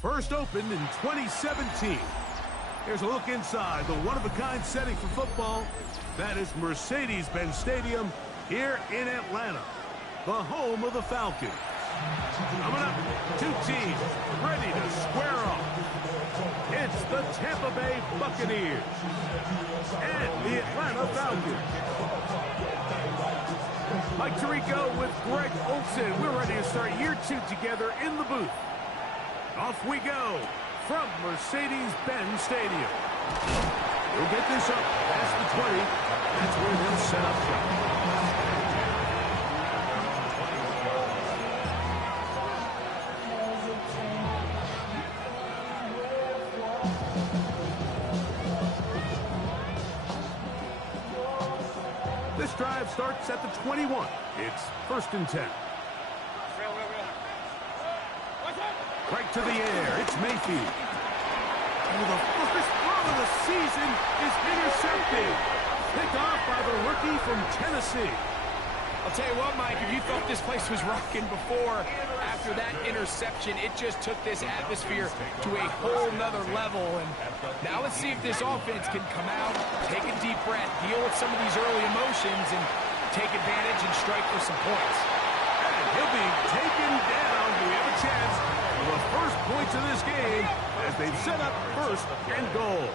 First opened in 2017. Here's a look inside the one-of-a-kind setting for football. That is Mercedes-Benz Stadium here in Atlanta, the home of the Falcons. Coming up, two teams ready to square off. It's the Tampa Bay Buccaneers and the Atlanta Falcons. Mike Tirico with Greg Olsen. We're ready to start year two together in the booth. Off we go from Mercedes-Benz Stadium. We'll get this up past the 20. That's where they'll set up shop. This drive starts at the 21. It's 1st and 10. Right to the air. It's Mayfield. And the first throw of the season is intercepted. Picked off by the rookie from Tennessee. I'll tell you what, Mike, if you thought this place was rocking before, after that interception, it just took this atmosphere to a whole nother level. And now let's see if this offense can come out, take a deep breath, deal with some of these early emotions, and take advantage and strike for some points. And he'll be taken down. We have a chance for the first points of this game as they've set up 1st and goal.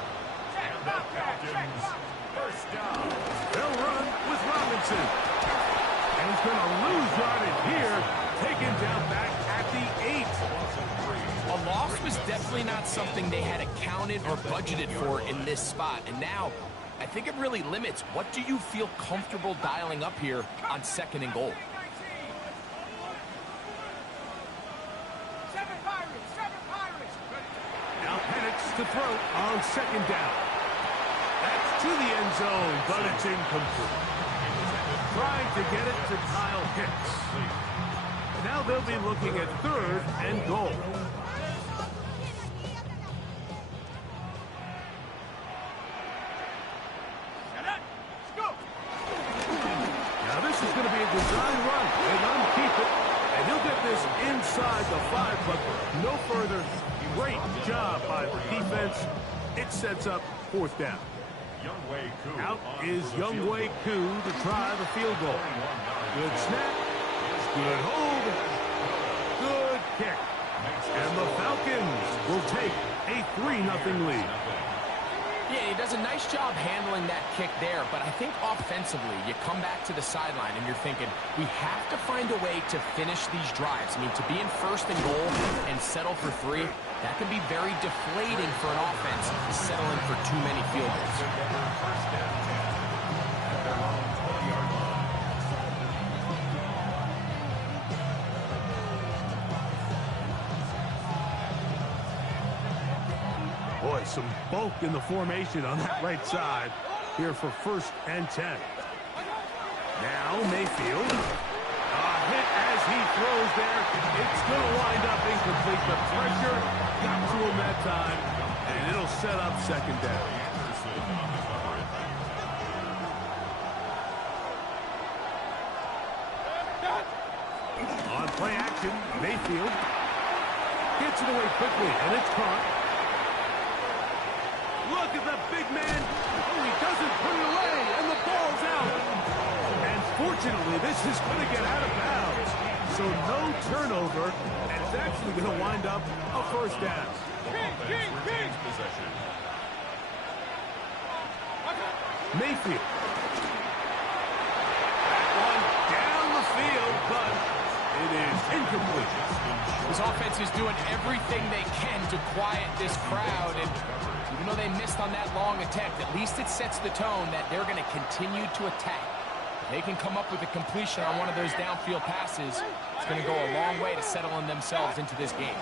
They'll run with Robinson. And he's going to lose yardage here, taken down back at the 8. A loss was definitely not something they had accounted or budgeted for in this spot. And now, I think it really limits what do you feel comfortable dialing up here on 2nd and goal. Now Penix to throw on 2nd down. That's to the end zone, but it's incomplete. Trying to get it to Kyle Hicks. Now they'll be looking at 3rd and goal. Now this is going to be a design run. They let him keep it, and he'll get this inside the 5, but no further. Great job by the defense. It sets up 4th down. Out is Younghoe Koo to try the field goal. Good snap. Good hold. Good kick. And the Falcons will take a 3-0 lead. Yeah, he does a nice job handling that kick there, but I think offensively, you come back to the sideline and you're thinking, we have to find a way to finish these drives. I mean, to be in 1st and goal and settle for 3, that can be very deflating for an offense settling for too many field goals. Boy, some bulk in the formation on that right side here for 1st and 10. Now Mayfield. A hit as he throws there. It's going to wind up incomplete. The pressure got to him that time, and it'll set up 2nd down. On play action, Mayfield gets it away quickly, and it's caught. Look at the big man. Oh, he doesn't put it away, and the ball's out. And fortunately, this is going to get out of bounds. So no turnover, and it's actually going to wind up a 1st down. Mayfield. That one down the field, but it is incomplete. This offense is doing everything they can to quiet this crowd, and even though they missed on that long attempt, at least it sets the tone that they're going to continue to attack. If they can come up with a completion on one of those downfield passes, it's going to go a long way to settling themselves into this game.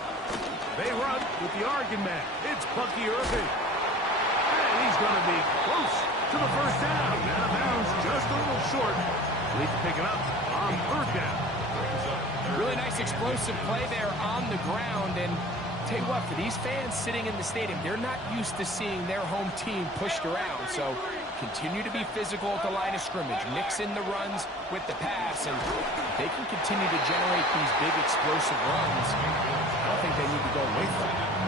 They run with the Oregon man. It's Bucky Irving. And he's going to be close to the 1st down. Out of bounds, just a little short. Lead to pick it up on 3rd down. Really nice explosive play there on the ground, and tell you what, for these fans sitting in the stadium, they're not used to seeing their home team pushed around, so continue to be physical at the line of scrimmage, mix in the runs with the pass, and they can continue to generate these big explosive runs. I don't think they need to go away from it.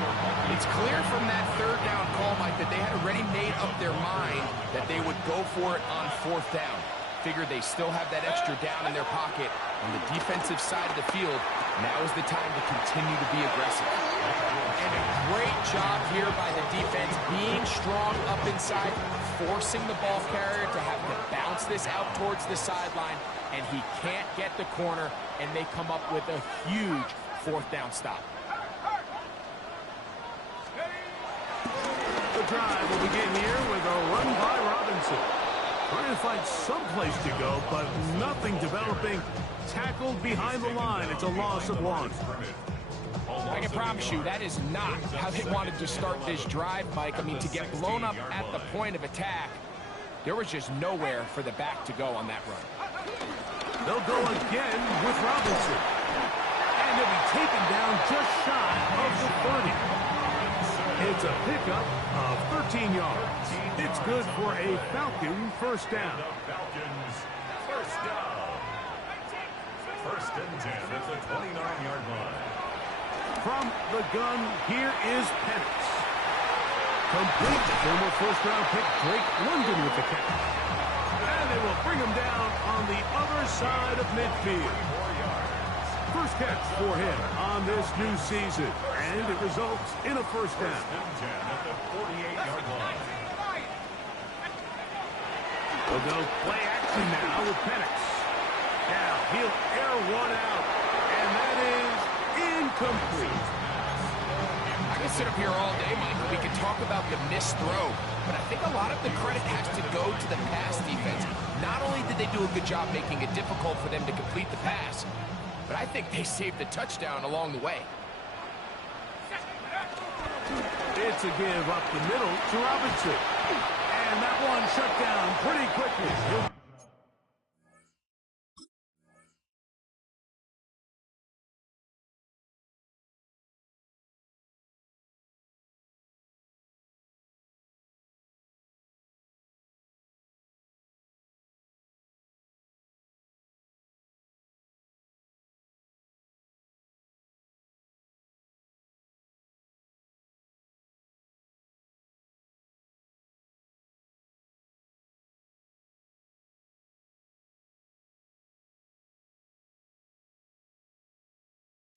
It's clear from that third down call, Mike, that they had already made up their mind that they would go for it on fourth down. Figured they still have that extra down in their pocket on the defensive side of the field. Now is the time to continue to be aggressive. And a great job here by the defense, being strong up inside, forcing the ball carrier to have to bounce this out towards the sideline, and he can't get the corner, and they come up with a huge fourth down stop. The drive will begin here with a run by Robinson. Trying to find some place to go, but nothing developing. Tackled behind the line. It's a loss of 1. I can promise you that is not how they wanted to start this drive, Mike. I mean, to get blown up at the point of attack, there was just nowhere for the back to go on that run. They'll go again with Robinson. And they'll be taken down just shy of the 30. It's a pickup of 13 yards. It's good for a Falcon first down. First and 10 at the 29-yard line. From the gun, here is Penix. Complete. Former first-round pick Drake London with the catch. And they will bring him down on the other side of midfield. First catch for him on this new season. And it results in a first down. First and 10 at the 48-yard line. We'll go play action now with Penix. Now he'll air one out. And that is incomplete. I can sit up here all day, Mike, and we can talk about the missed throw, but I think a lot of the credit has to go to the pass defense. Not only did they do a good job making it difficult for them to complete the pass, but I think they saved the touchdown along the way. It's a give up the middle to Robinson. And that one shut down pretty quickly.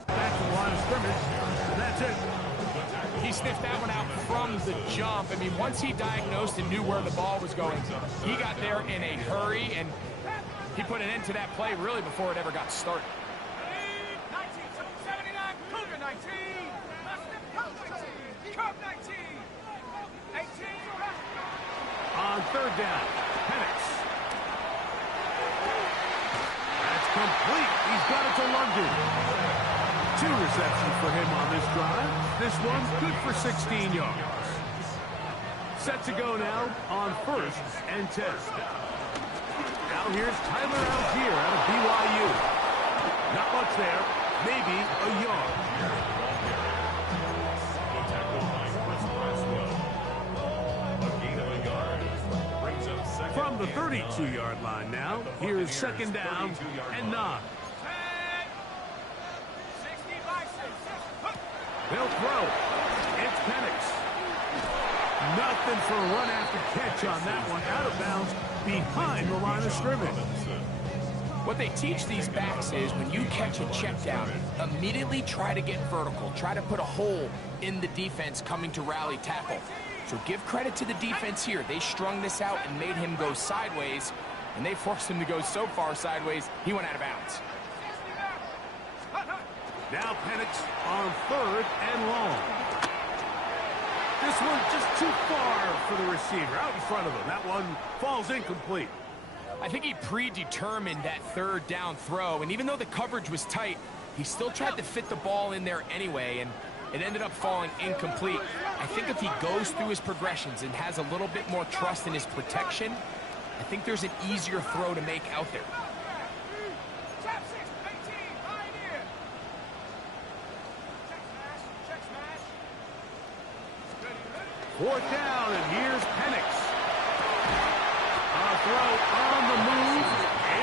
Back to the line of scrimmage. That's it. He sniffed that one out from the jump. I mean, once he diagnosed and knew where the ball was going, he got there in a hurry, and he put an end to that play really before it ever got started. 1979, Cougar 19. Cub 19. 18. On third down, Penix. That's complete. He's got it to London. 2 receptions for him on this drive. This one's good for 16 yards. Set to go now on first and 10. Now here's Tyler Algier out of BYU. Not much there. Maybe a yard. From the 32-yard line now, here's second down and 9. They'll throw. It's Penix. Nothing for a run after catch on that one. Out of bounds behind the line of scrimmage. What they teach these backs is when you catch a check down, immediately try to get vertical. Try to put a hole in the defense coming to rally tackle. So give credit to the defense here. They strung this out and made him go sideways, and they forced him to go so far sideways, he went out of bounds. Now Penix on third and long. This one just too far for the receiver. Out in front of him. That one falls incomplete. I think he predetermined that third down throw, and even though the coverage was tight, he still tried to fit the ball in there anyway, and it ended up falling incomplete. I think if he goes through his progressions and has a little bit more trust in his protection, I think there's an easier throw to make out there. Fourth down, and here's Penix. A throw on the move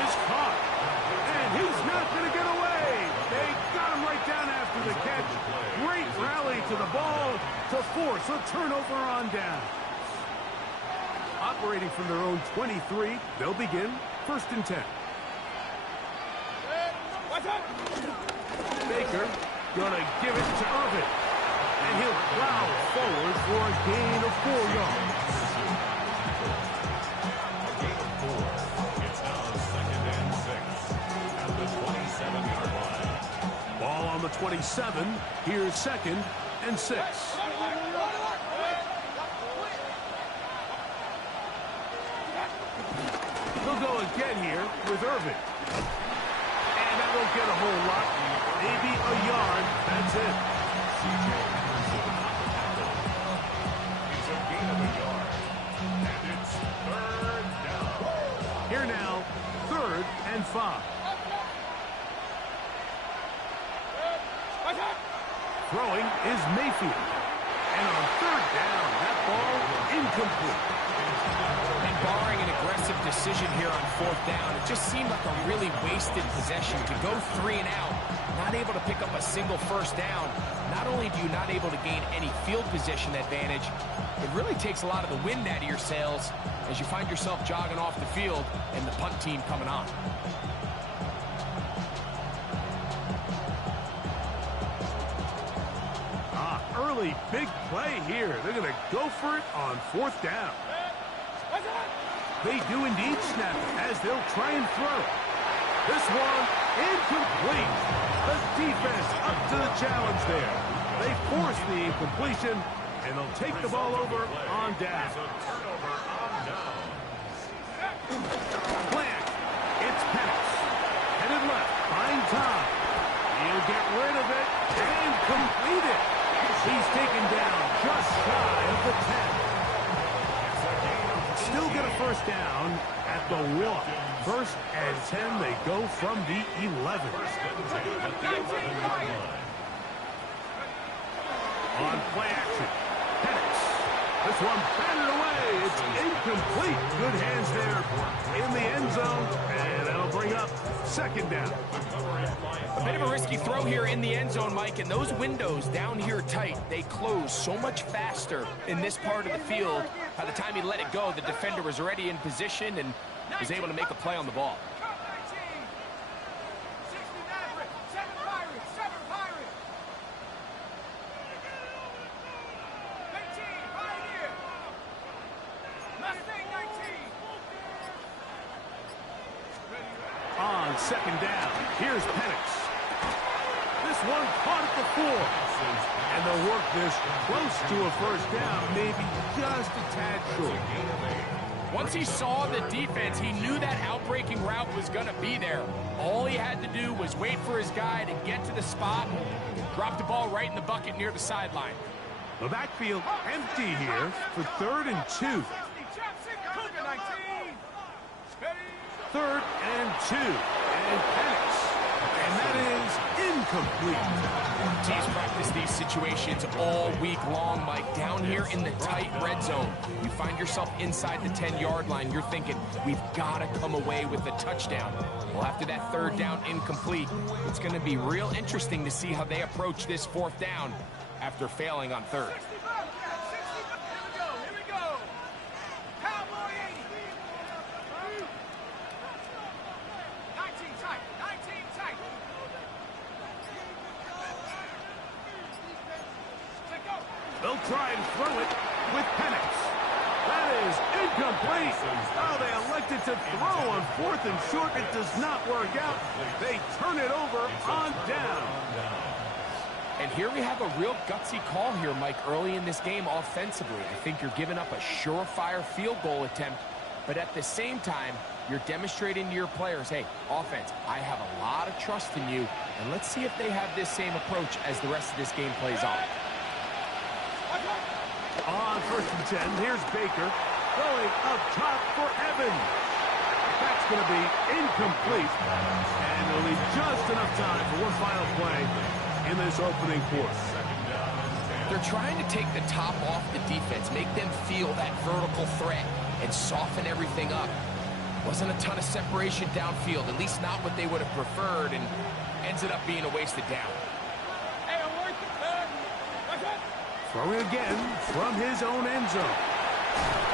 is caught. And he's not going to get away. They got him right down after the catch. Great rally to the ball to force a turnover on down. Operating from their own 23, they'll begin 1st and 10. Baker gonna give it to Irvin. And he'll plow forward for a gain of 4 yards. It's now 2nd and 6 at the 27-yard line. Ball on the 27. Here's 2nd and 6. He'll go again here with Irvin. And that won't get a whole lot. Maybe a yard. That's it. It's a gain of a yard. And it's 3rd down. Here now, 3rd and 5. Throwing is Mayfield. And on 3rd down, that ball incomplete. And barring an aggressive decision here on 4th down, it just seemed like a really wasted possession to go 3 and out, not able to pick up a single 1st down. Not only do you not able to gain any field position advantage, it really takes a lot of the wind out of your sails as you find yourself jogging off the field and the punt team coming on. Early big play here. They're going to go for it on 4th down. They do indeed snap it as they'll try and throw. This one incomplete. The defense up to the challenge there. They force the incompletion, and they'll take the ball over on down. Plant. It's Penix. Headed left. Find time. He'll get rid of it and complete it. He's taken down just shy of the 10. Still get a 1st down at the 1. 1st and 10, they go from the 11. On play action, Penix. This one batted away. It's incomplete. Good hands there in the end zone, and that'll bring up 2nd down. A bit of a risky throw here in the end zone, Mike, and those windows down here tight, they close so much faster in this part of the field. By the time he let it go, the defender was already in position and was able to make a play on the ball. On 2nd down, here's Penix. This one caught at the 4. And they'll work this close to a 1st down, maybe just a tad short. Once he saw the defense, he knew that outbreaking route was going to be there. All he had to do was wait for his guy to get to the spot, drop the ball right in the bucket near the sideline. The backfield empty here for 3rd and 2. 3rd and 2. And Penix. And that is incomplete. Teams practice these situations all week long, Mike. Down here in the tight red zone, you find yourself inside the 10-yard line. You're thinking, we've got to come away with a touchdown. Well, after that 3rd down incomplete, it's going to be real interesting to see how they approach this 4th down after failing on 3rd. They'll try and throw it with Penix. That is incomplete. Oh, they elected to throw on 4th and short. It does not work out. They turn it over on down. And here we have a real gutsy call here, Mike, early in this game offensively. I think you're giving up a surefire field goal attempt, but at the same time, you're demonstrating to your players, hey, offense, I have a lot of trust in you, and let's see if they have this same approach as the rest of this game plays on. On 1st and 10, here's Baker going up top for Evans. That's going to be incomplete, and they'll leave just enough time for one final play in this opening quarter. They're trying to take the top off the defense, make them feel that vertical threat, and soften everything up. Wasn't a ton of separation downfield, at least not what they would have preferred, and ends up being a wasted down. Throwing again from his own end zone.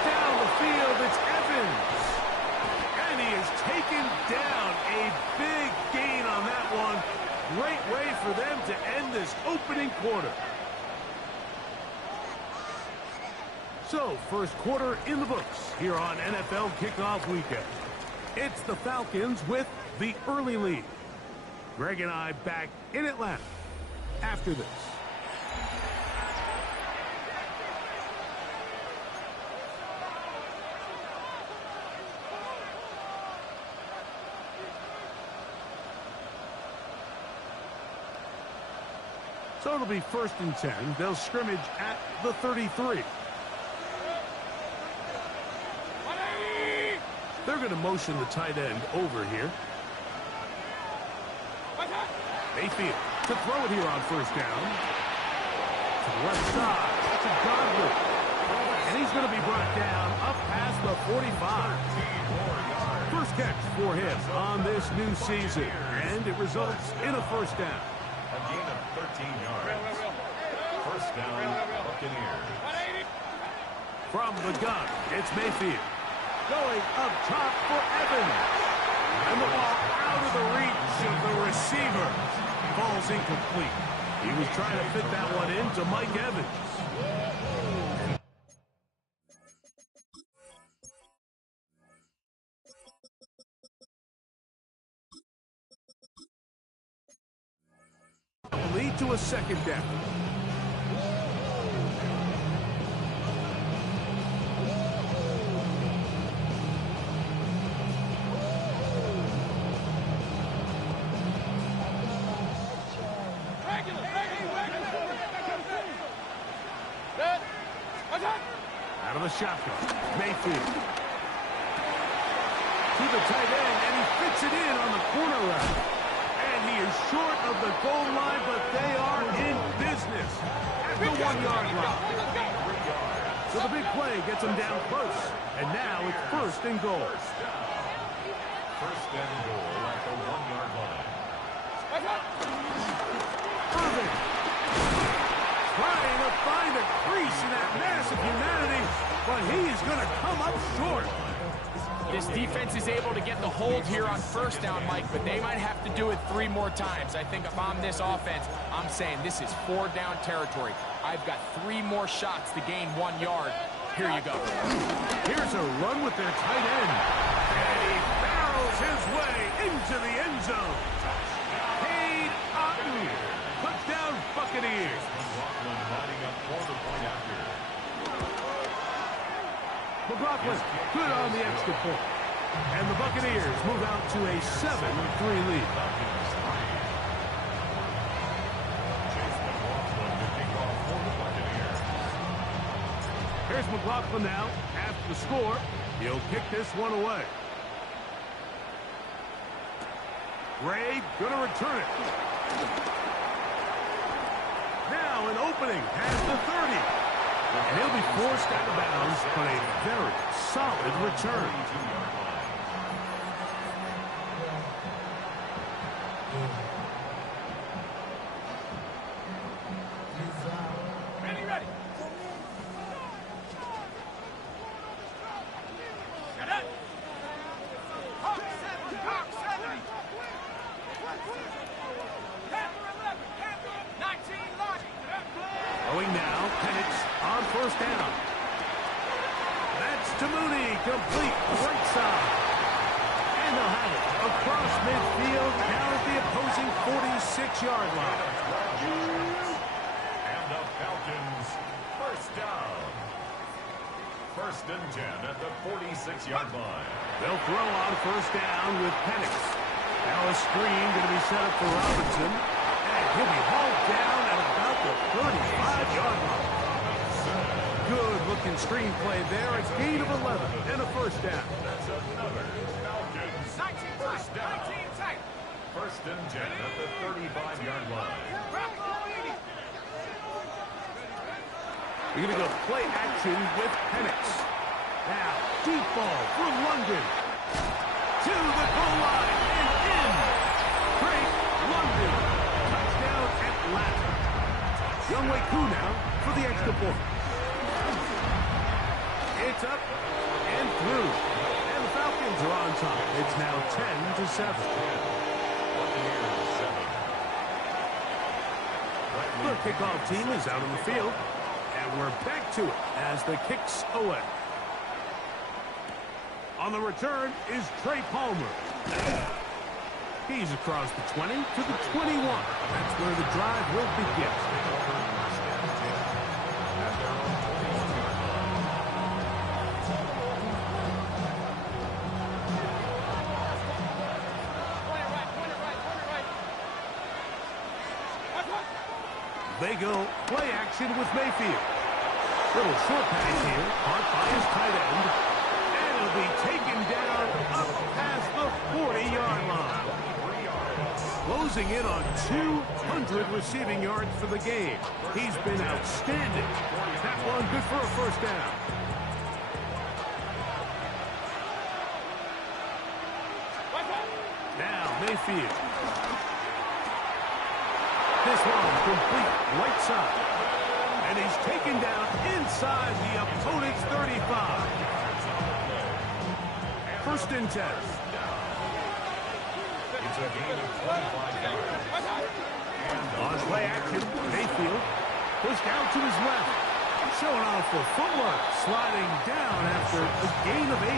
Down the field, it's Evans. And he is taken down. A big gain on that one. Great way for them to end this opening quarter. So, first quarter in the books here on NFL Kickoff Weekend. It's the Falcons with the early lead. Greg and I back in Atlanta after this. So it'll be 1st and 10. They'll scrimmage at the 33. They're going to motion the tight end over here. Mayfield to throw it here on 1st down. To the left side. That's a Godwin. And he's going to be brought down up past the 45. First catch for him on this new season. And it results in a 1st down. A gain of 13 yards. 1st down, Buccaneers. From the gun, it's Mayfield. Going up top for Evans. And the ball out of the reach of the receiver. Ball's incomplete. He was trying to fit that one into Mike Evans. Lead to a 2nd down. Out of the shotgun, Mayfield. To the tight end, and he fits it in on the corner route. And he is short of the goal line, but they are in business at the 1-yard line. So the big play gets him down close. And now it's 1st and goal. 1st and goal at the 1-yard line. Irving trying to find a crease in that mass of humanity, but he is going to come up short. This defense is able to get the hold here on 1st down, Mike, but they might have to do it 3 more times. I think if I'm this offense, I'm saying this is 4-down territory. I've got 3 more shots to gain 1 yard. Here you go. Here's a run with their tight end. And he barrels his way into the end zone. Cade Otton. Touchdown Buccaneers. McLaughlin lining up for the point after. McLaughlin good on the extra point. And the Buccaneers move out to a 7-3 lead. Chase McLaughlin to kick off for the Buccaneers. Here's McLaughlin now. After the score, he'll kick this one away. Gray gonna return it. Now an opening past the 30. And he'll be forced out of bounds, but a very solid return. Ready. Get it. Hawk 70. Panther 11. 19 line. Going now, Penix on 1st down. That's to Mooney, complete right side. And they'll have it across midfield, down at the opposing 46-yard line. And the Falcons, 1st down. 1st and 10 at the 46-yard line. They'll throw on 1st down with Penix. Now a screen going to be set up for Robinson. And he'll be hauled down at about the 35-yard line. Good-looking screenplay there. A gain of 11 and a 1st down. That's another Falcons 1st down. 1st and 10 at the 35-yard line. We're going to go play action with Penix. Now, deep ball for London. To the goal line and in. Great London. Touchdown Atlanta. Youngway Koo now for the extra point. It's up and through. And the Falcons are on top. It's now 10-7. The kickoff team is out on the field. And we're back to it as the kick's away. On the return is Trey Palmer. He's across the 20 to the 21. That's where the drive will begin. They go play action with Mayfield. Little short pass here, caught by his tight end. And it'll be taken down up past the 40-yard line. Closing in on 200 receiving yards for the game. He's been outstanding. That one good for a first down. Now Mayfield. This one complete right side. And he's taken down inside the opponent's 35. First and 10. It's a gain of 25 yards. On play action, Mayfield pushed out to his left. Showing off for footwork, sliding down after a gain of 8.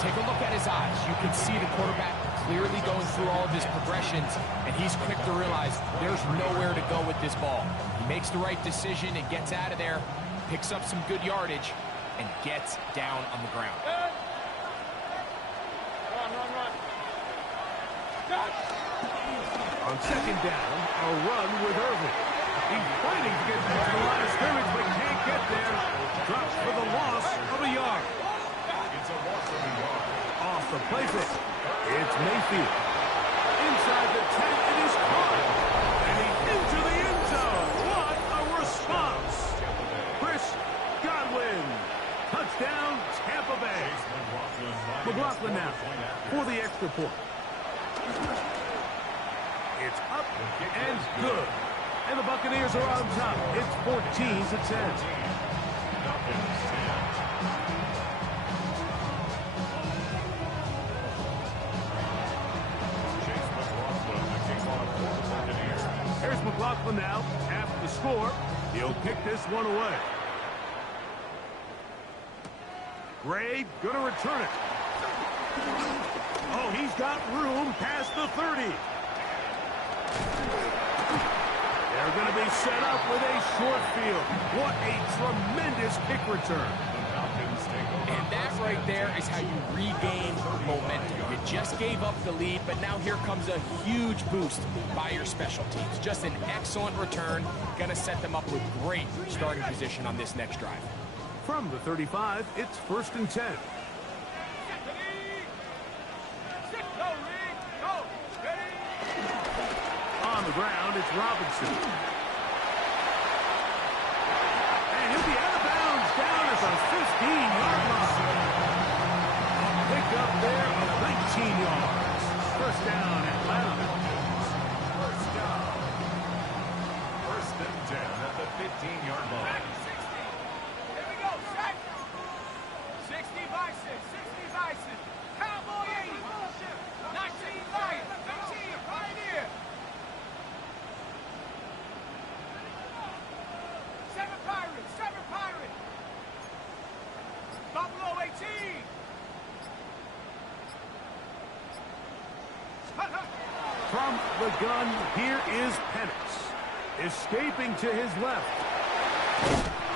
Take a look at his eyes. You can see the quarterback clearly going through all of his progressions, and he's quick to realize there's nowhere to go with this ball. He makes the right decision and gets out of there, picks up some good yardage, and gets down on the ground. On second down, a run with Irvin. He's fighting to get back to the line of scrimmage, but can't get there. Drops for the loss of a yard. It's a loss of a yard. Off the play fake. It's Mayfield. Inside the 10, it is caught. And he's into the end zone. What a response. Chris Godwin. Touchdown, Tampa Bay. McLaughlin now for the extra point. It's up and good. And the Buccaneers are on top. It's 14-10. Here's McLaughlin now, half the score. He'll kick this one away. Gray gonna return it. Oh, he's got room past the 30. They're going to be set up with a short field. What a tremendous kick return. And that right there is how you regain momentum. You just gave up the lead, but now here comes a huge boost by your special teams. Just an excellent return. Going to set them up with great starting position on this next drive. From the 35, it's first and 10. On the ground, it's Robinson. And he'll be out of bounds down at the 15-yard line. Pick up there of 19 yards. First down, Atlanta. First down. First and 10 at the 15-yard line. 60 Bison, 60 Bison, Cowboy 80, 19 Lions, 15 right here. 7 Pirates, 7 Pirates. Buffalo 18. From the gun, here is Penix. Escaping to his left.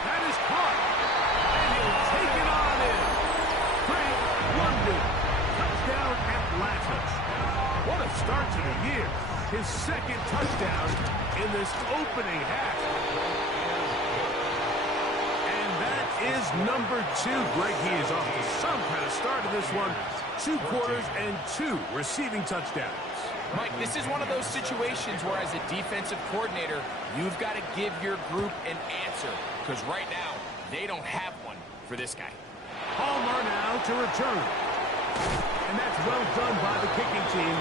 That is caught. And he'll take it on in. Frank London. Touchdown Atlanta. What a start to the year. His second touchdown in this opening half. And that is number 2. Greg, he is off to some kind of start in this one. 2 quarters and 2 receiving touchdowns. Mike, this is one of those situations where as a defensive coordinator, you've got to give your group an answer. Because right now, they don't have one for this guy. Palmer now to return. And that's well done by the kicking team.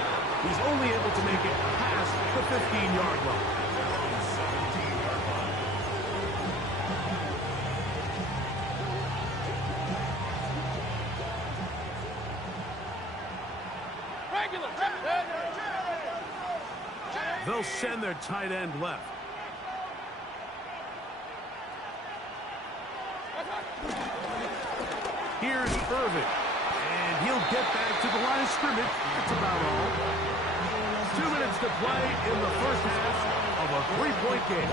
He's only able to make it past the 15-yard line. They'll send their tight end left. Here's Irvin. And he'll get back to the line of scrimmage. That's about all. 2 minutes to play in the first half of a 3-point game.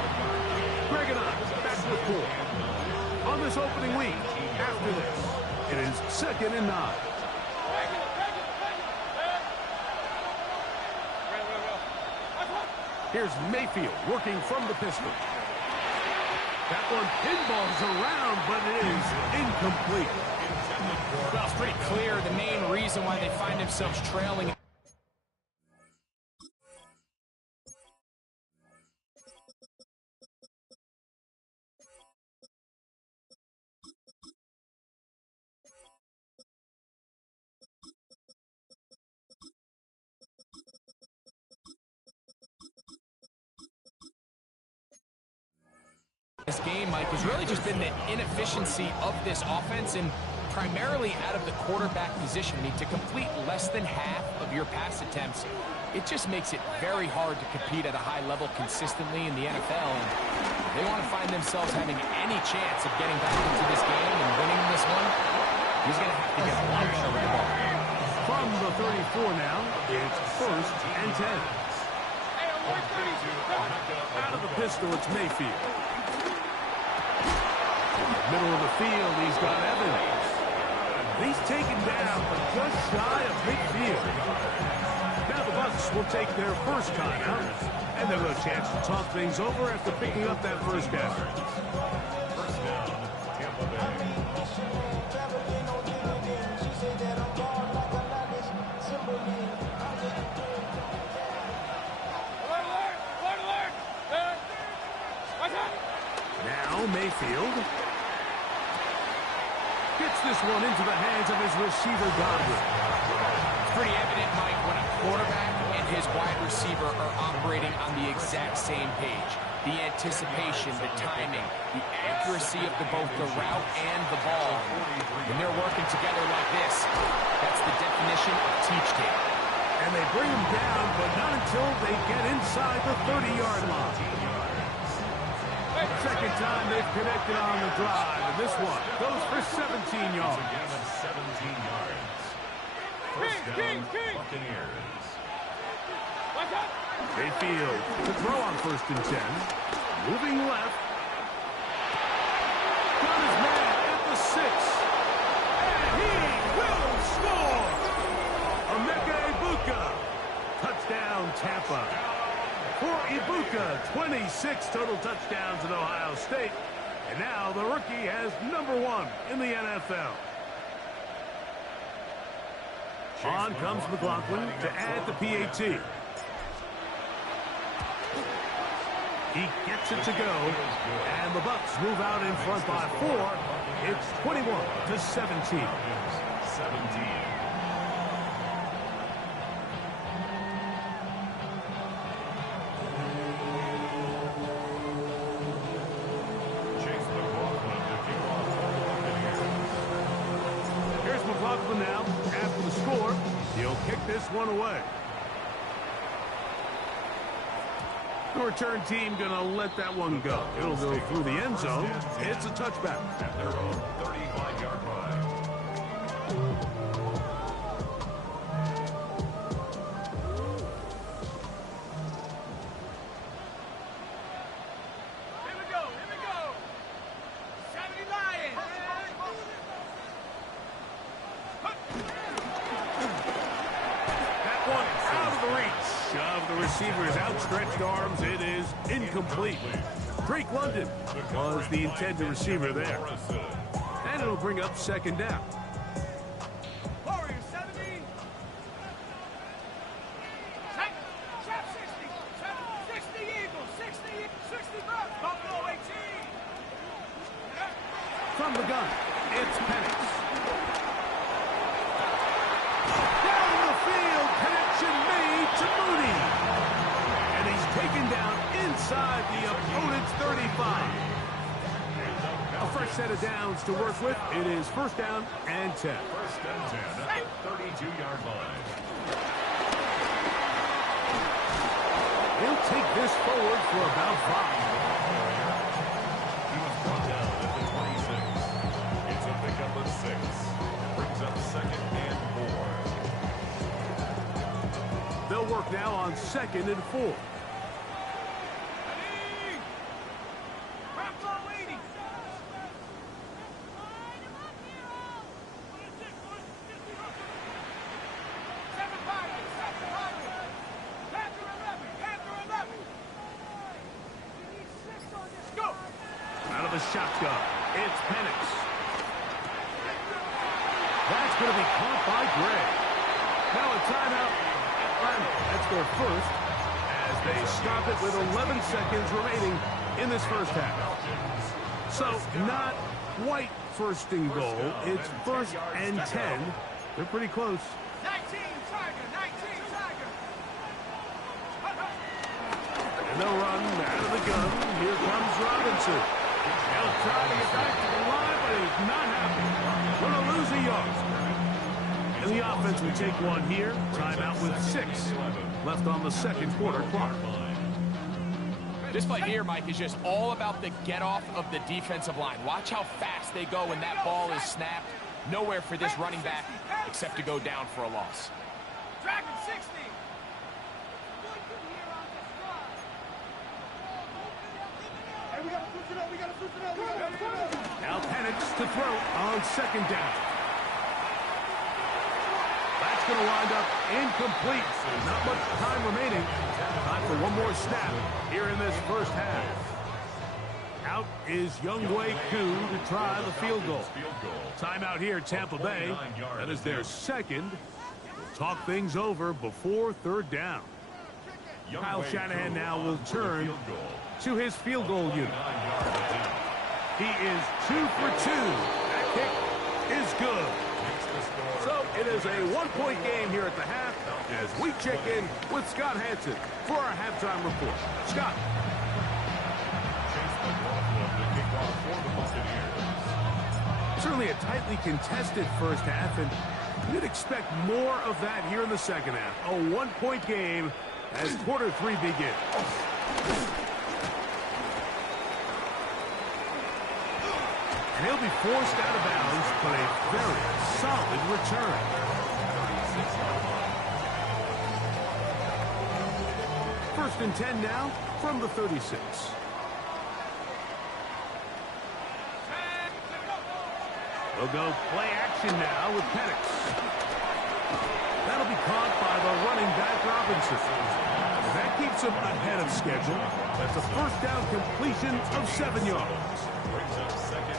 Greg and I back with more. On this opening week, after this, it is 2nd and 9. Here's Mayfield working from the pistol. That one pinballs around, but it is incomplete. Well, it's pretty clear the main reason why they find themselves trailing. This game, Mike, has really just been the inefficiency of this offense and primarily out of the quarterback position. I mean, to complete less than half of your pass attempts, it just makes it very hard to compete at a high level consistently in the NFL. And they want to find themselves having any chance of getting back into this game and winning this one. He's going to have to get a lot better with the ball. From the 34 now, it's 1st and 10. Out of the pistol, it's Mayfield. Middle of the field, he's got Evans. He's taken down, but just shy of midfield. Now the Bucs will take their first timeout, and they'll have a chance to talk things over after picking up that first down. First down, Tampa Bay. Now Mayfield gets this one into the hands of his receiver, Godwin. It's pretty evident, Mike, when a quarterback and his wide receiver are operating on the exact same page. The anticipation, the timing, the accuracy of both the route and the ball. When they're working together like this, that's the definition of teach tape. And they bring him down, but not until they get inside the 30-yard line. Second time they've connected on the drive, and this one goes for 17 yards. Again at 17 yards. First down, Buccaneers. Mayfield to throw on 1st and 10. Moving left. Got his man at the 6. And he will score! Emeka Ibuka. Touchdown, Tampa. For Ibuka, 26 total touchdowns at Ohio State. And now the rookie has number 1 in the NFL. On comes McLaughlin to add the PAT. He gets it to go. And the Bucs move out in front by 4. It's 21-17. 17. Now, after the score, he'll kick this one away. The return team going to let that one go. It'll go through the end zone. It's a touchback. At their own 35-yard line. Here we go. 70 Lions. That one out of the reach of the receiver's outstretched arms. It is incomplete. Drake London was the intended receiver there. And it'll bring up 2nd down. Warriors 70. Trap 60. 60 Eagles. 60 Bucks. Buffalo 18. From the gun, it's Penix. Down the field, connection made to Mooney. And he's taken down inside the opponent's 35. A fresh set of downs to work with. It is 1st down and 10. 1st and 10 at the 32-yard line. He'll take this forward for about 5. He was brought down at the 26. It's a pickup of 6. Brings up 2nd and 4. They'll work now on 2nd and 4. Out of the shotgun, it's Penix. That's going to be caught by Gray. Now a timeout. That's their first, as they stop it with 11 seconds remaining in this first half. So not quite first and goal. It's 1st and 10. They're pretty close. 19 Tiger, 19 Tiger. And they'll run out of the gun. Here comes Robinson. He'll try to get back to the line, but he's not happy. Going to lose a yard. And the offense will take one here. Timeout with 6 left on the second quarter clock. This play here, Mike, is just all about the get-off of the defensive line. Watch how fast they go when that ball is snapped. Nowhere for this running back except to go down for a loss. Dragon 60. Now Penix to throw on 2nd down. That's going to wind up incomplete. Not much time remaining. Time for one more snap here in this first half. Out is Younghoe Koo to try the field goal. Timeout here, Tampa Bay. That is their second. We'll talk things over before 3rd down. Kyle Shanahan now will turn to his field goal unit. He is 2 for 2. That kick is good. So it is a 1-point game here at the half as we check in with Scott Hansen for our halftime report. Scott. Certainly a tightly contested first half, and you'd expect more of that here in the second half. A 1-point game as quarter 3 begins. And he'll be forced out of bounds, but a very solid return. First and 10 now from the 36. They'll go play action now with Penix. That'll be caught by the running back Robinson. That keeps him ahead of schedule. That's a first down completion of 7 yards.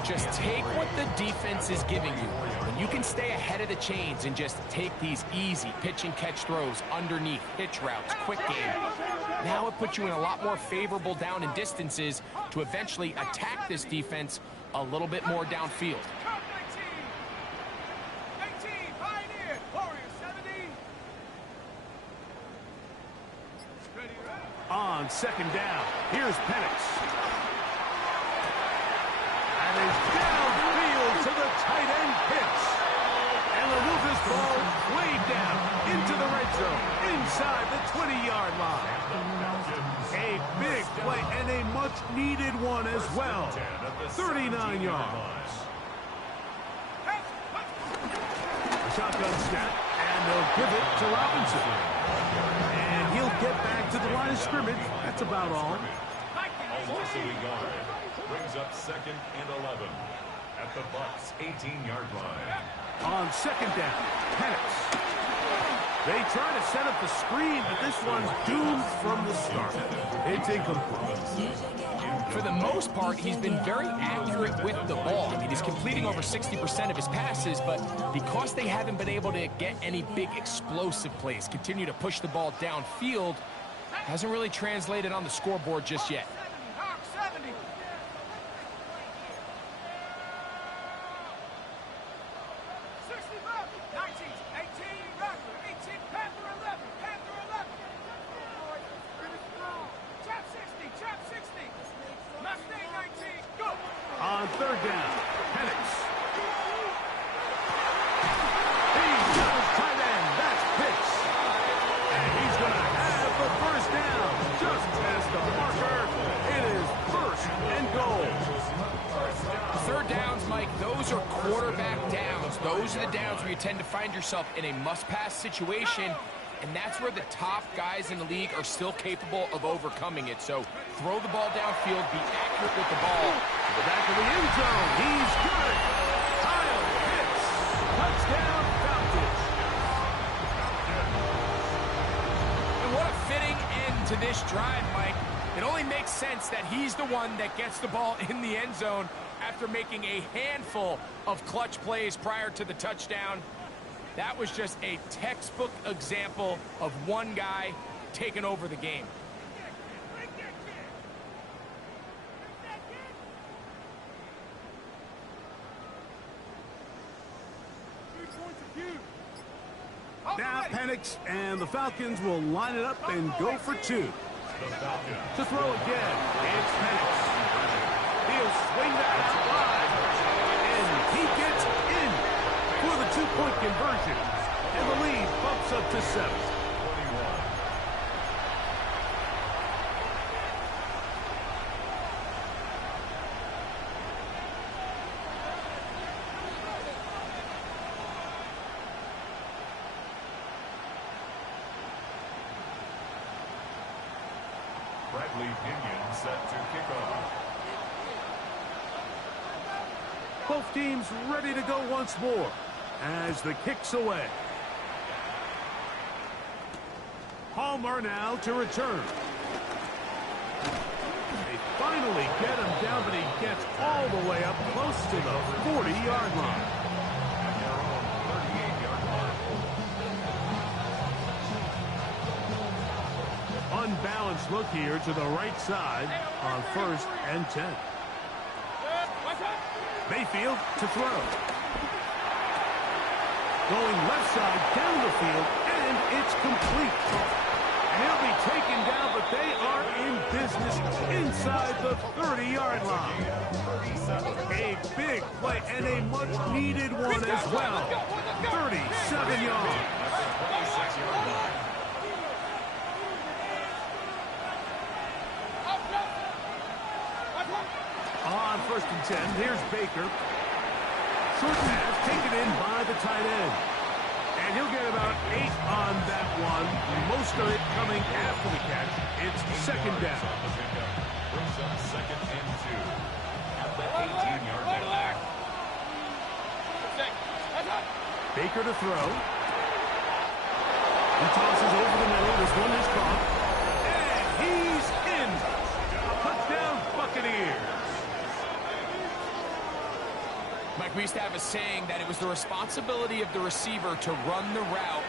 Just take what the defense is giving you. When you can stay ahead of the chains and just take these easy pitch and catch throws underneath, hitch routes, quick game. Now it puts you in a lot more favorable down and distances to eventually attack this defense a little bit more downfield. On 2nd down, here's Penix. And is downfield to the tight end pitch. And they'll move this ball way down into the red zone, inside the 20-yard line. A big play and a much-needed one as well. 39 yards. A shotgun snap, and they'll give it to Robinson. And he'll get back to the line of scrimmage. That's about all. Brings up 2nd and 11 at the Bucs 18-yard line. On 2nd down, Penix. They try to set up the screen, but this one's doomed from the start. It's incomplete. For the most part, he's been very accurate with the ball. I mean, he's completing over 60% of his passes, but because they haven't been able to get any big explosive plays, continue to push the ball downfield, hasn't really translated on the scoreboard just yet. 70. On 3rd down, Penix. He's got his tight end. That's Pitts. And he's going to have the first down. Just Those are quarterback downs. Those are the downs where you tend to find yourself in a must-pass situation, and that's where the top guys in the league are still capable of overcoming it. So throw the ball downfield, be accurate with the ball. To the back of the end zone. He's got it. Kyle hits. Touchdown, Falcons. And what a fitting end to this drive, Mike. It only makes sense that he's the one that gets the ball in the end zone after making a handful of clutch plays prior to the touchdown. That was just a textbook example of one guy taking over the game. Now Penix and the Falcons will line it up and go for two. To throw again, it's Penix. He'll swing that out wide, and he gets in for the two-point conversion, and the lead bumps up to 7. Bradley Pinion set to kick off. Both teams ready to go once more as the kick's away. Palmer now to return. They finally get him down, but he gets all the way up close to the 40-yard line. At their own 38-yard line. Unbalanced look here to the right side on 1st and 10. Mayfield to throw. Going left side down the field, and it's complete. And he'll be taken down, but they are in business inside the 30-yard line. A big play and a much-needed one as well. 37 yards. On 1st and 10, here's Baker. Short pass taken in by the tight end. And he'll get about 8 on that one. Most of it coming after the catch. It's 2nd down. Brings up 2nd and 2. At the 18-yard line. Baker to throw. He tosses over the middle. This one is caught. And he's in. Touchdown, Buccaneers. Mike, we used to have a saying that it was the responsibility of the receiver to run the route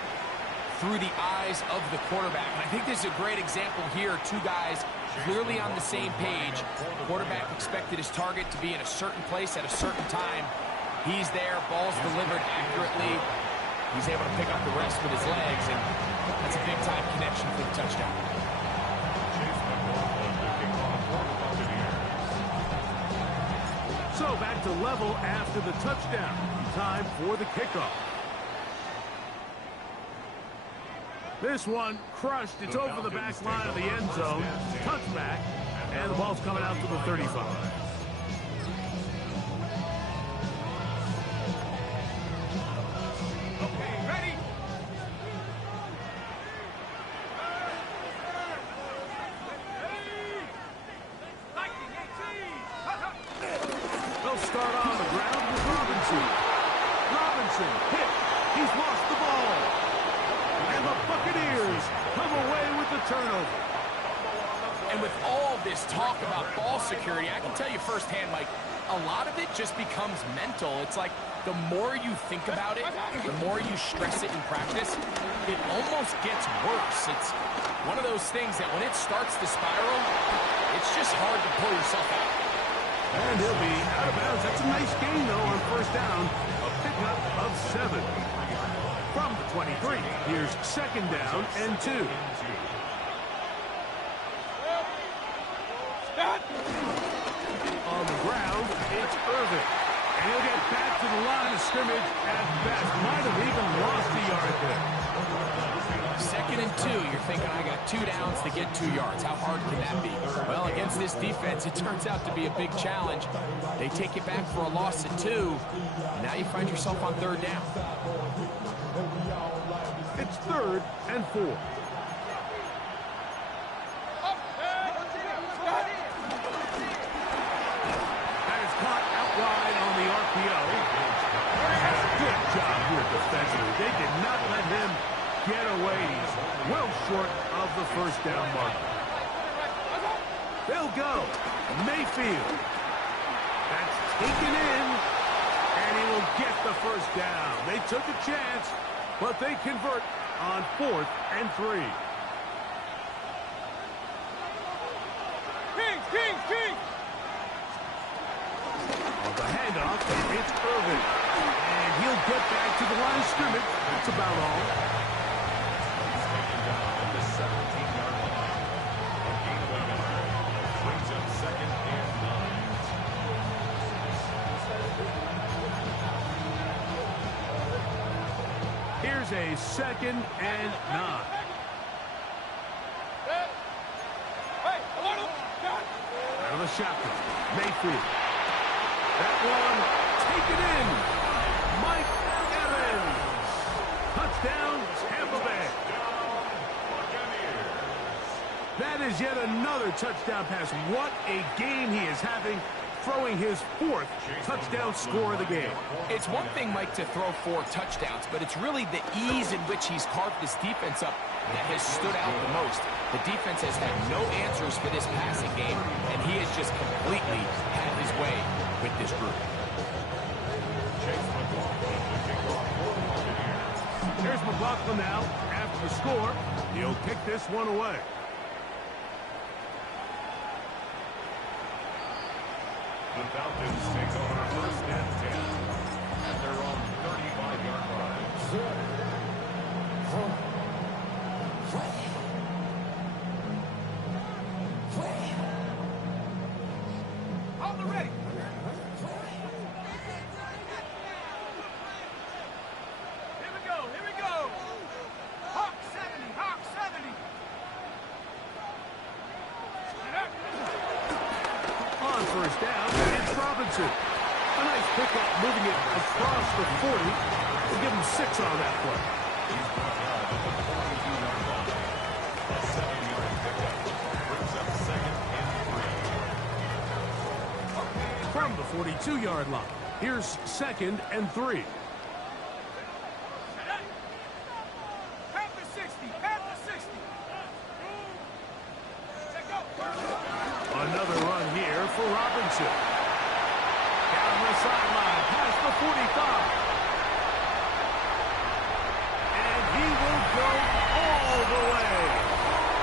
through the eyes of the quarterback. And I think this is a great example here. Two guys clearly on the same page. The quarterback expected his target to be in a certain place at a certain time. He's there, ball's delivered accurately. He's able to pick up the rest with his legs, and that's a big-time connection for the touchdown. So back to level after the touchdown. Time for the kickoff. This one crushed. It's over the back line of the end zone. Touchback. And the ball's coming out to the 35. They'll start on the ground with Robinson. Robinson hit. He's lost the ball. And the Buccaneers come away with the turnover. And with all this talk about ball security, I can tell you firsthand, Mike, a lot of it just becomes mental. It's like the more you think about it, the more you stress it in practice, it almost gets worse. It's one of those things that when it starts to spiral, it's just hard to pull yourself out. And he'll be out of bounds. That's a nice gain, though, on 1st down. A pickup of 7. From the 23, here's 2nd down and 2. On the ground, it's Irvin. And he'll get back to the line of scrimmage at best. Might have even lost a yard there. 2nd and 2, you're thinking, I got 2 downs to get 2 yards. How hard can that be? Well, against this defense, it turns out to be a big challenge. They take it back for a loss at 2, and now you find yourself on 3rd down. It's 3rd and 4. That is caught out wide on the RPO. Good job here defensively. They did not let him get away. He's well short of the 1st down mark. They'll go. Mayfield. That's taken in, and he will get the 1st down. They took a chance, but they convert on 4th and 3. Kings! On the handoff, it's Irvin. And he'll get back to the line of scrimmage. That's about all. He's taken down at the 17-yard line. A gain of 11. Brings up 2nd and 9. Here's a 2nd and 9. Out of the shotgun. Mayfield. That one taken in. Mike Evans. Touchdown, Tampa Bay. That is yet another touchdown pass. What a game he is having, throwing his 4th touchdown score of the game. It's one thing, Mike, to throw 4 touchdowns, but it's really the ease in which he's carved this defense up that has stood out the most. The defense has had no answers for this passing game, and he has just completely had his way with this group. Here's McLaughlin now. After the score, he'll kick this one away. The Falcons take over 1st and 10 at their own 35-yard line. On the ready. Here we go. Hawk 70. On 1st down, it's Robinson. A nice pickup, moving it across the 40. We'll give him 6 on that play. He's brought down at the 42-yard line. A 7-yard pickup brings up 2nd and 3. From the 42-yard line, here's 2nd and 3. Panther 60. Another run here for Robinson. Down the sideline, past the 45. And he will go all the way.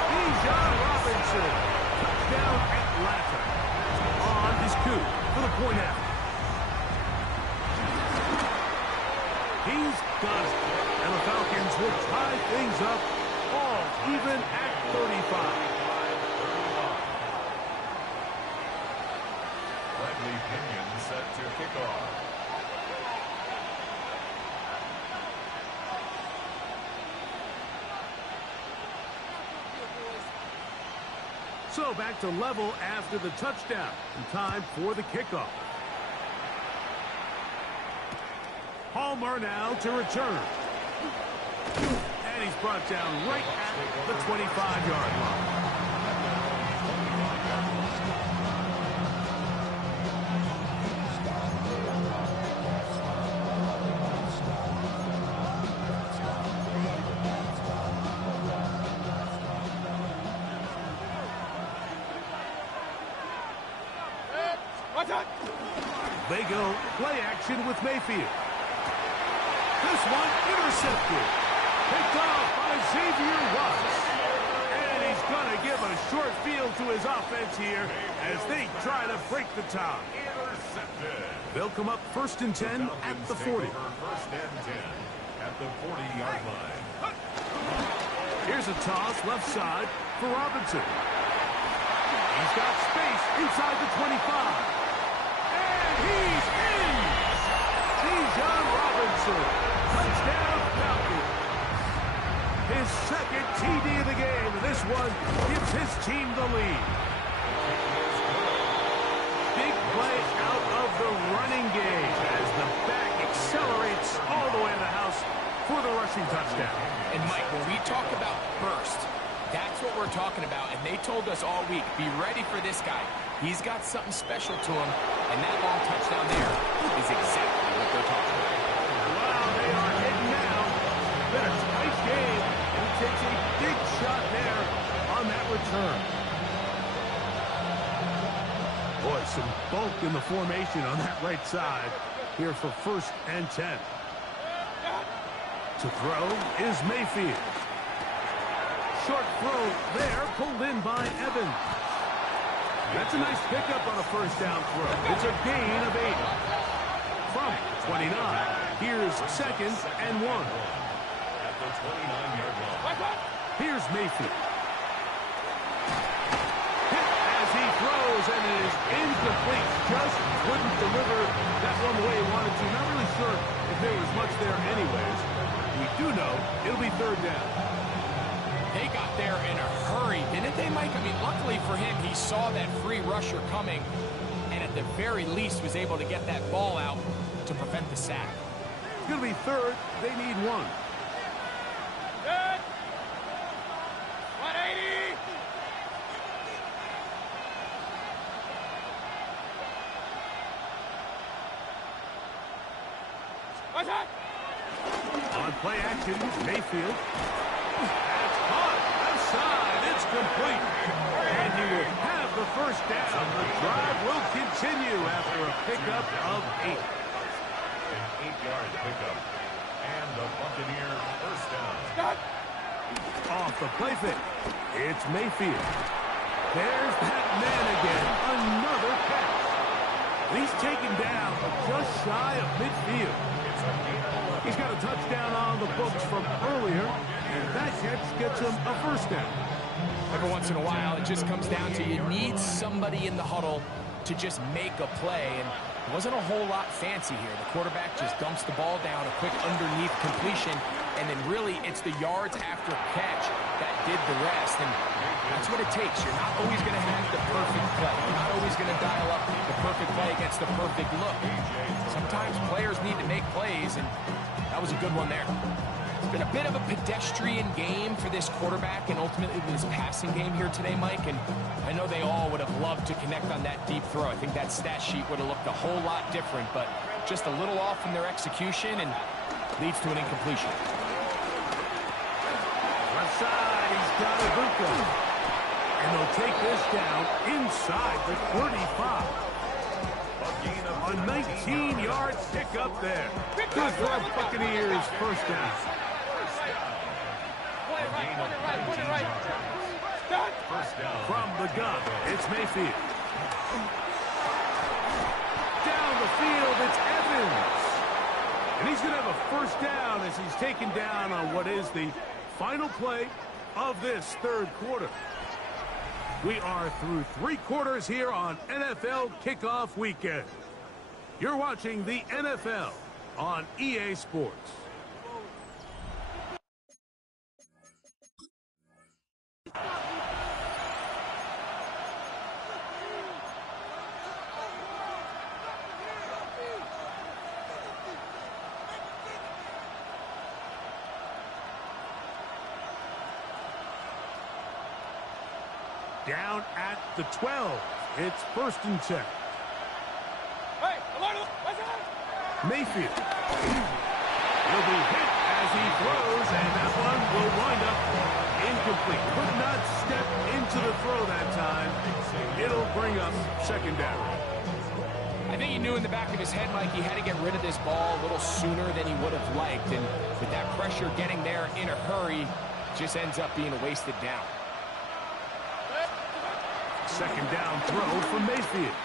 Bijan Robinson. Touchdown Atlanta. On his coup for the point out. He's done it. And the Falcons will tie things up all even at 35. Bradley Pinion set to kick off. So back to level after the touchdown. And time for the kickoff. Palmer now to return. And he's brought down right at the 25-yard line. They go play action with Mayfield. This one intercepted. Picked off by Xavier Watts. And he's going to give a short field to his offense here as they try to break the tie. Intercepted. They'll come up 1st and 10 at the 40. 1st and 10 at the 40-yard line. Here's a toss left side for Robinson. He's got space inside the 25. And he's in! Bijan Robinson. Touchdown Falcons. His 2nd we're talking about, and they told us all week, be ready for this guy. He's got something special to him, and that long touchdown there is exactly what they're talking about. Wow, they are hitting now. Been a tight game, and he takes a big shot there on that return. Boy, some bulk in the formation on that right side here for 1st and 10. To throw is Mayfield. Short throw there, pulled in by Evans. That's a nice pickup on a 1st down throw. It's a gain of 8. From 29, here's 2nd and 1. At the 29-yard line. Here's Mayfield. Hit as he throws, and it is incomplete. Just wouldn't deliver that one the way he wanted to. Not really sure if there was much there anyways. We do know it'll be 3rd down. They got there in a hurry, didn't they, Mike? I mean, luckily for him, he saw that free rusher coming, and at the very least was able to get that ball out to prevent the sack. It's going to be 3rd. They need 1. Good. 180. What's that? On play action, Mayfield. That's caught. Outside. It's complete. And he will have the 1st down. The drive will continue after a pickup of 8. An 8-yard pickup. And the Buccaneer 1st down. Stop. Off the play fake. It's Mayfield. There's that man again. Another catch. He's taken down just shy of midfield. It's a gain of 11. He's got a touchdown on the books from earlier, and that catch gets him a 1st down. Every once in a while, it just comes down to you need somebody in the huddle to just make a play, and it wasn't a whole lot fancy here. The quarterback just dumps the ball down, a quick underneath completion, and then really it's the yards after catch that did the rest, and that's what it takes. You're not always going to have the perfect play. You're not always going to dial up the perfect play against the perfect look. Sometimes players need to make plays, and that was a good one there. It's been a bit of a pedestrian game for this quarterback and ultimately this passing game here today, Mike, and I know they all would have loved to connect on that deep throw. I think that stat sheet would have looked a whole lot different, but just a little off in their execution and leads to an incompletion. Left side, he's got Ibuka. And they'll take this down inside the 35. A 19-yard pickup there. Good for Buccaneers 1st down. Put it right. Stop. 1st down. From the gun, it's Mayfield. Down the field, it's Evans. And he's going to have a 1st down as he's taken down on what is the final play of this 3rd quarter. We are through 3 quarters here on NFL Kickoff Weekend. You're watching the NFL on EA Sports. Down at the 12. It's 1st and 10. Hey, what's that? Mayfield. He'll be hit as he throws, and that one will wind up incomplete. Could not step into the throw that time. It'll bring up 2nd down. I think he knew in the back of his head, Mike, he had to get rid of this ball a little sooner than he would have liked, and with that pressure getting there in a hurry, just ends up being a wasted down. 2nd down throw from Mayfield.